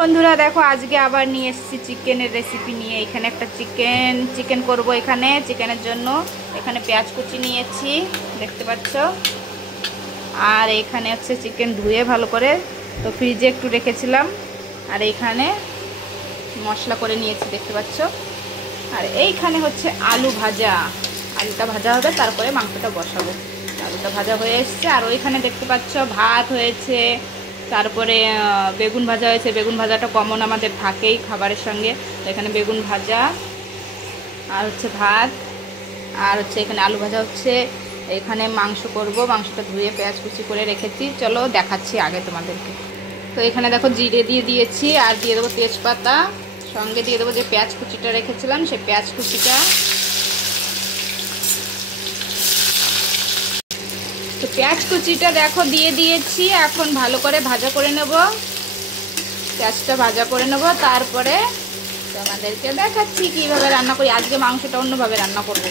বন্ধুরা দেখো আজকে আবার নিয়ে এসেছি চিকেনের রেসিপি নিয়ে। এখানে একটা চিকেন করব। এখানে চিকেনের জন্য এখানে পেঁয়াজ কুচি নিয়েছি, দেখতে পাচ্ছ। আর এখানে হচ্ছে চিকেন ধুয়ে ভালো করে তো ফ্রিজে একটু রেখেছিলাম। আর এইখানে মশলা করে নিয়েছি, দেখতে পাচ্ছ। আর এইখানে হচ্ছে আলু ভাজা, আলুটা ভাজা হবে, তারপরে মাংসটা বসাবো। আলুটা ভাজা হয়ে এসছে। আর ওইখানে দেখতে পাচ্ছ ভাত হয়েছে, তারপরে বেগুন ভাজা হয়েছে। বেগুন ভাজাটা কমন আমাদের থাকেই খাবারের সঙ্গে। এখানে বেগুন ভাজা আর হচ্ছে ভাত, আর হচ্ছে এখানে আলু ভাজা হচ্ছে। এখানে মাংস করব, মাংসটা ধুয়ে পেঁয়াজ কুচি করে রেখেছি, চলো দেখাচ্ছি আগে তোমাদেরকে। তো এখানে দেখো জিরে দিয়ে দিয়েছি, আর দিয়ে দেবো তেজপাতা, সঙ্গে দিয়ে দেবো যে পেঁয়াজ কুচিটা রেখেছিলাম সেই পেঁয়াজ কুচিটা। তো পেঁয়াজ কুচিটা দেখো দিয়ে দিয়েছি। এখন ভালো করে ভাজা করে নেব, পেঁয়াজটা ভাজা করে নেব, তারপরে তোমাদেরকে দেখাচ্ছি কীভাবে রান্না করি। আজকে মাংসটা অন্যভাবে রান্না করব।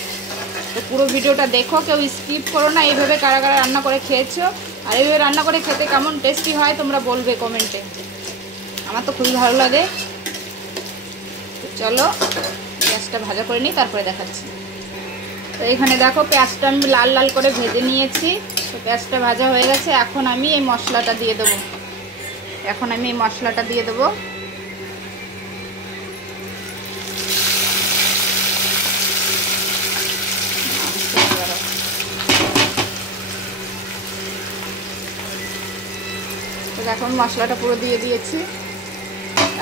তো পুরো ভিডিওটা দেখো, কেউ স্কিপ করো না। এইভাবে কারা কারা রান্না করে খেয়েছো, আর এইভাবে রান্না করে খেতে কেমন টেস্টি হয় তোমরা বলবে কমেন্টে। আমার তো খুবই ভালো লাগে। তো চলো পেঁয়াজটা ভাজা করে নিই, তারপরে দেখাচ্ছি। তো এখানে দেখো পেঁয়াজটা আমি লাল লাল করে ভেজে নিয়েছি। তো পেঁয়াজটা ভাজা হয়ে গেছে। এখন আমি এই মশলাটা দিয়ে দেবো। তো এখন মশলাটা পুরো দিয়ে দিয়েছি।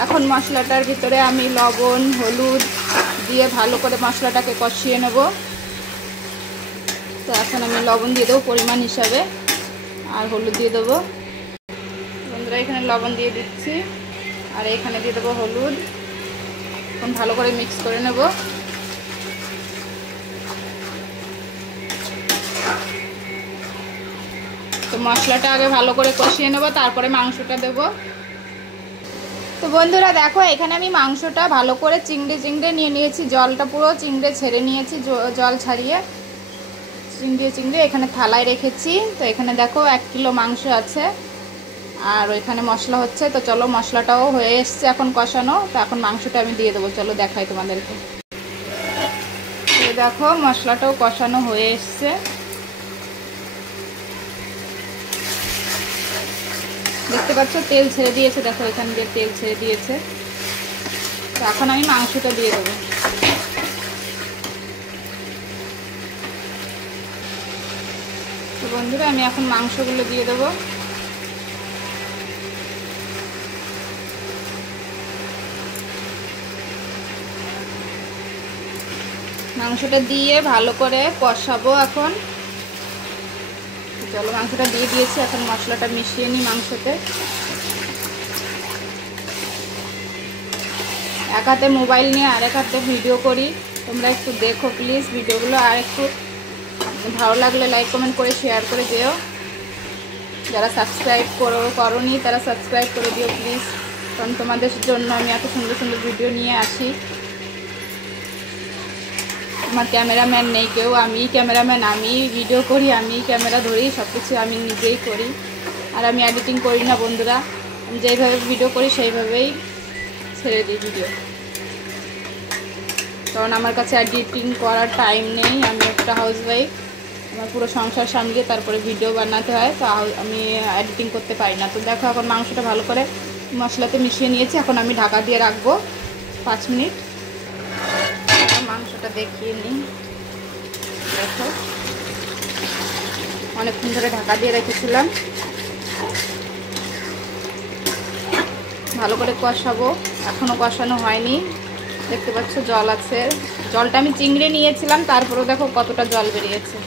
এখন মশলাটার ভিতরে আমি লবণ হলুদ দিয়ে ভালো করে মশলাটাকে কষিয়ে নেব। তো এখন আমি লবণ দিয়ে দেবো পরিমাণ হিসাবে, আর হলুদ দিয়ে দেবো। বন্ধুরা এখানে লবণ দিয়ে দিচ্ছি, আর এখানে দিয়ে দেবো হলুদ। এখন ভালো করে মিক্স করে নেব। তো মশলাটা আগে ভালো করে কষিয়ে নেব, তারপরে মাংসটা দেব। তো বন্ধুরা দেখো এখানে আমি মাংসটা ভালো করে চিংড়ে নিয়ে নিয়েছি। জলটা পুরো চিংড়ে ছেড়ে নিয়েছি, জল ছাড়িয়ে চিংড়ে এখানে থালায় রেখেছি। তো এখানে দেখো 1 কিলো মাংস আছে, আর ওইখানে মশলা হচ্ছে। তো চলো মশলাটাও হয়ে এসছে এখন কষানো। তো এখন মাংসটা আমি দিয়ে দেবো, চলো দেখাই তোমাদেরকে। তো দেখো মশলাটাও কষানো হয়ে এসছে, দেখতে পাচ্ছ তেল ছেড়ে দিয়েছে। দেখো এখান দিয়ে তেল ছেড়ে দিয়েছে। তো এখন আমি মাংসটা দিয়ে দেবো। তো বন্ধুরা আমি এখন মাংসগুলো দিয়ে দেবো। মাংসটা দিয়ে ভালো করে কষাবো এখন। চলো মাংসটা দিয়ে দিয়েছি, এখন মশলাটা মিশিয়ে নিই মাংসতে। এক হাতে মোবাইল নিয়ে আরেক হাতে ভিডিও করি, তোমরা একটু দেখো প্লিজ ভিডিওগুলো। আর একটু ভালো লাগলে লাইক কমেন্ট করে শেয়ার করে দিও। যারা সাবস্ক্রাইব করোনি তারা সাবস্ক্রাইব করে দিও প্লিজ, কারণ তোমাদের জন্য আমি এত সুন্দর সুন্দর ভিডিও নিয়ে আসি। আমার ক্যামেরাম্যান নেই কেউ, আমি ক্যামেরাম্যান, আমি ভিডিও করি, আমি ক্যামেরা ধরি, সব কিছু আমি নিজেই করি। আর আমি এডিটিং করি না বন্ধুরা, আমি যেইভাবে ভিডিও করি সেইভাবেই ছেড়ে দিই ভিডিও, কারণ আমার কাছে এডিটিং করার টাইম নেই। আমি একটা হাউসওয়াইফ, আমার পুরো সংসার সামলিয়ে তারপরে ভিডিও বানাতে হয়, তো আমি এডিটিং করতে পারি না। তো দেখো এখন মাংসটা ভালো করে মশলাতে মিশিয়ে নিয়েছি। এখন আমি ঢাকা দিয়ে রাখবো 5 মিনিট। মাংসটা দেখিয়ে নিই, দেখো অনেকক্ষণ ধরে ঢাকা দিয়ে রেখেছিলাম। ভালো করে কষাবো, এখনও কষানো হয়নি, দেখতে পাচ্ছ জল আছে। জলটা আমি চিংড়ে নিয়েছিলাম, তারপরেও দেখো কতটা জল বেরিয়েছে।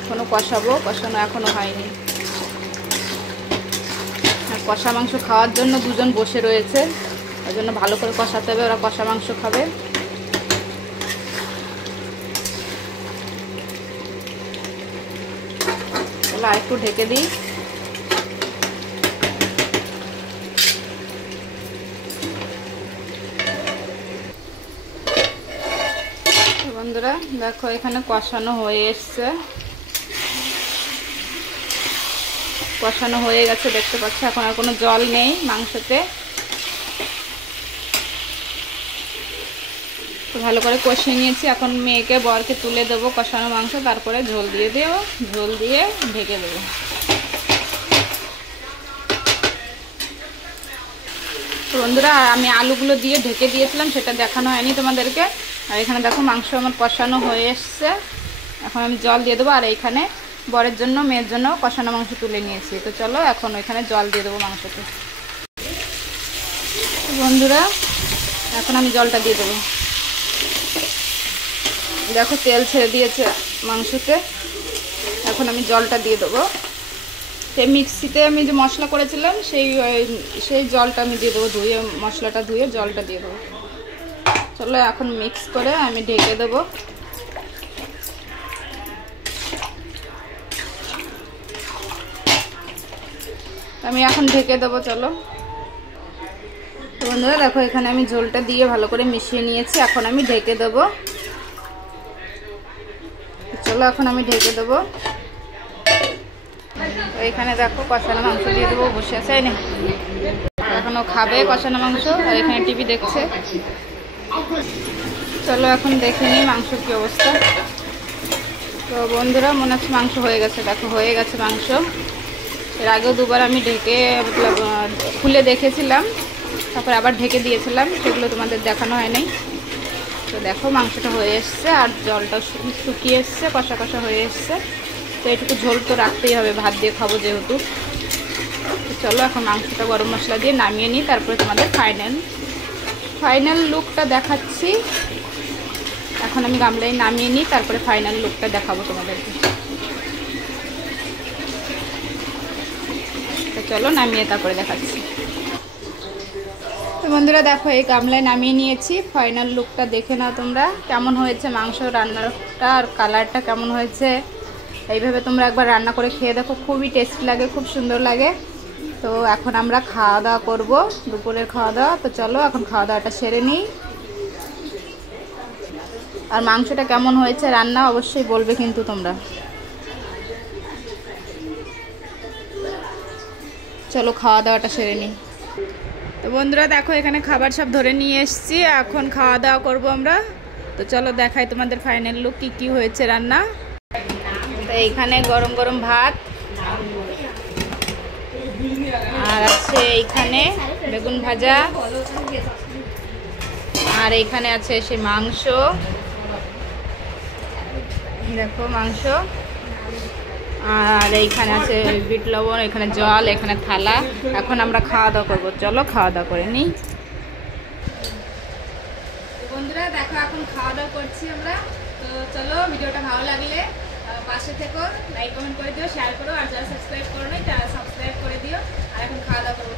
এখনও কষাবো, কষানো এখনও হয়নি। আর কষা মাংস খাওয়ার জন্য দুজন বসে রয়েছে, ওই জন্য ভালো করে কষাতে হবে, ওরা কষা মাংস খাবে। আর একটু ঢেকে দিই। বন্ধুরা দেখো এখানে কষানো হয়ে এসছে। কষানো হয়ে গেছে দেখতে পাচ্ছ। এখন আর কোনো জল নেই মাংসতে। তো ভালো করে কষিয়ে নিয়েছি। এখন মেয়েকে বরকে তুলে দেবো কষানো মাংস, তারপরে ঝোল দিয়ে দেবো, ঝোল দিয়ে ঢেকে দেবো। তো বন্ধুরা আমি আলুগুলো দিয়ে ঢেকে দিয়েছিলাম, সেটা দেখানো হয়নি তোমাদেরকে। আর এখানে দেখো মাংস আমার কষানো হয়ে এসছে। এখন আমি জল দিয়ে দেবো। আর এইখানে বরের জন্য মেয়ের জন্য কষানো মাংস তুলে নিয়েছি। তো চলো এখন ওইখানে জল দিয়ে দেবো মাংসতে। বন্ধুরা এখন আমি জলটা দিয়ে দেবো। দেখো তেল ছেড়ে দিয়েছে মাংসতে। এখন আমি জলটা দিয়ে দেবো। সেই মিক্সিতে আমি যে মশলা করেছিলাম সেই জলটা আমি দিয়ে দেবো, ধুয়ে মশলাটা ধুয়ে জলটা দিয়ে দেবো। চলো এখন মিক্স করে আমি ঢেকে দেবো। আমি এখন ঢেকে দেবো। চলো বন্ধুরা দেখো এখানে আমি ঝোলটা দিয়ে ভালো করে মিশিয়ে নিয়েছি। এখন আমি ঢেকে দেবো। চলো এখন আমি ঢেকে দেবো। এখানে দেখো কষানো মাংস দিয়ে দেবো, বসে আছে না, এখনও খাবে কষানো মাংস। আর এখানে টিভি দেখছে। চলো এখন দেখে নিই মাংসর কী অবস্থা। তো বন্ধুরা মনে হচ্ছে মাংস হয়ে গেছে। দেখো হয়ে গেছে মাংস। এর আগেও দুবার আমি ঢেকে খুলে দেখেছিলাম, তারপর আবার ঢেকে দিয়েছিলাম, সেগুলো তোমাদের দেখানো হয় নাই। তো দেখো মাংসটা হয়ে এসছে আর জলটা শুকিয়ে এসছে, কষা কষা হয়ে এসছে। তো এটুকু ঝোল তো রাখতেই হবে, ভাত দিয়ে খাবো যেহেতু। তো চলো এখন মাংসটা গরম মশলা দিয়ে নামিয়ে নিই, তারপরে তোমাদের ফাইনাল লুকটা দেখাচ্ছি। এখন আমি গামলায় নামিয়ে নিই, তারপরে ফাইনাল লুকটা দেখাবো তোমাদেরকে। তো চলো নামিয়ে তারপরে দেখাচ্ছি। তো বন্ধুরা দেখো এই গামলায় নামিয়ে নিয়েছি। ফাইনাল লুকটা দেখে নাও তোমরা, কেমন হয়েছে মাংস রান্নাটা আর কালারটা কেমন হয়েছে। এইভাবে তোমরা একবার রান্না করে খেয়ে দেখো, খুবই টেস্টি লাগে, খুব সুন্দর লাগে। তো এখন আমরা খাওয়া দাওয়া করবো, দুপুরের খাওয়া দাওয়া। তো চলো এখন খাওয়া দাওয়াটা সেরে নিই। আর মাংসটা কেমন হয়েছে রান্না অবশ্যই বলবে কিন্তু তোমরা। চলো খাওয়া দাওয়াটা সেরে নিই। তো বন্ধুরা দেখো এখানে খাবার সব ধরে নিয়ে এসেছি, এখন খাওয়া দাওয়া করবো আমরা। তো চলো দেখাই তোমাদের ফাইনাল লুক কি কি হয়েছে রান্না। তো এইখানে গরম গরম ভাত, আর আছে এইখানে বেগুন ভাজা, আর এইখানে আছে সে মাংস। দেখো মাংস, আর এইখানে আছে বিট লবণ, এখানে জল, এখানে থালা। এখন আমরা খাওয়া দাওয়া করবো। চলো খাওয়া দাওয়া করে নিই। বন্ধুরা দেখো এখন খাওয়া দাওয়া করছি আমরা। তো চলো ভিডিওটা ভালো লাগলে পাশে থেকো, লাইক কমেন্ট করে দিও, শেয়ার করো। আর যারা সাবস্ক্রাইব করো না তারা সাবস্ক্রাইব করে দিও। আর এখন খাওয়া দাওয়া করবো।